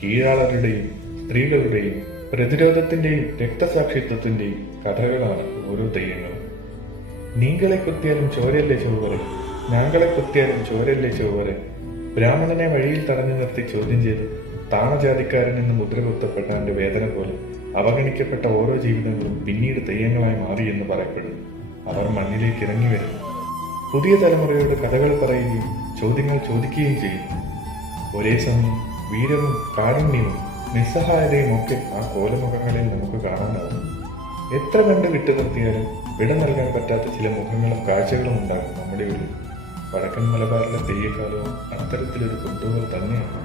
കീഴാളരുടെയും സ്ത്രീകളുടെയും പ്രതിരോധത്തിന്റെയും രക്തസാക്ഷിത്വത്തിന്റെയും കഥകളാണ് ഓരോ തെയ്യങ്ങളും. നീങ്കളെ കുത്തിയാലും ചോരല്ലേ ചൊവ്വറെ, ഞാങ്കളെ കുത്തിയാലും ചോരല്ലേ ചൊവ്വറെ. ബ്രാഹ്മണനെ വഴിയിൽ തടഞ്ഞു നിർത്തി ചോദ്യം ചെയ്ത് താണജാതിക്കാരൻ എന്ന് മുദ്ര കുത്തപ്പെട്ടവന്റെ വേദന പോലെ അവഗണിക്കപ്പെട്ട ഓരോ ജീവിതങ്ങളും പിന്നീട് തെയ്യങ്ങളായി മാറിയെന്ന് പറയപ്പെടുന്നു. അവർ മണ്ണിലേക്ക് ഇറങ്ങി വരുന്നു, പുതിയ തലമുറയോട് കഥകൾ പറയുകയും ചോദ്യങ്ങൾ ചോദിക്കുകയും ചെയ്യുന്നു. ഒരേ സമയം വീരവും കാരുണ്യവും നിസ്സഹായതയും ഒക്കെ ആ കോലമുഖങ്ങളിൽ നമുക്ക് കാണാനാവും. എത്ര കണ്ട് വിട്ടുനിർത്തിയാലും വിട നൽകാൻ പറ്റാത്ത ചില മുഖങ്ങളും കാഴ്ചകളും ഉണ്ടാകും നമ്മുടെ ഉള്ളിൽ. വടക്കൻ മലബാറിലെ തെയ്യക്കാലവും അത്തരത്തിലൊരു കൊണ്ടുപോകൽ തന്നെയാണ്.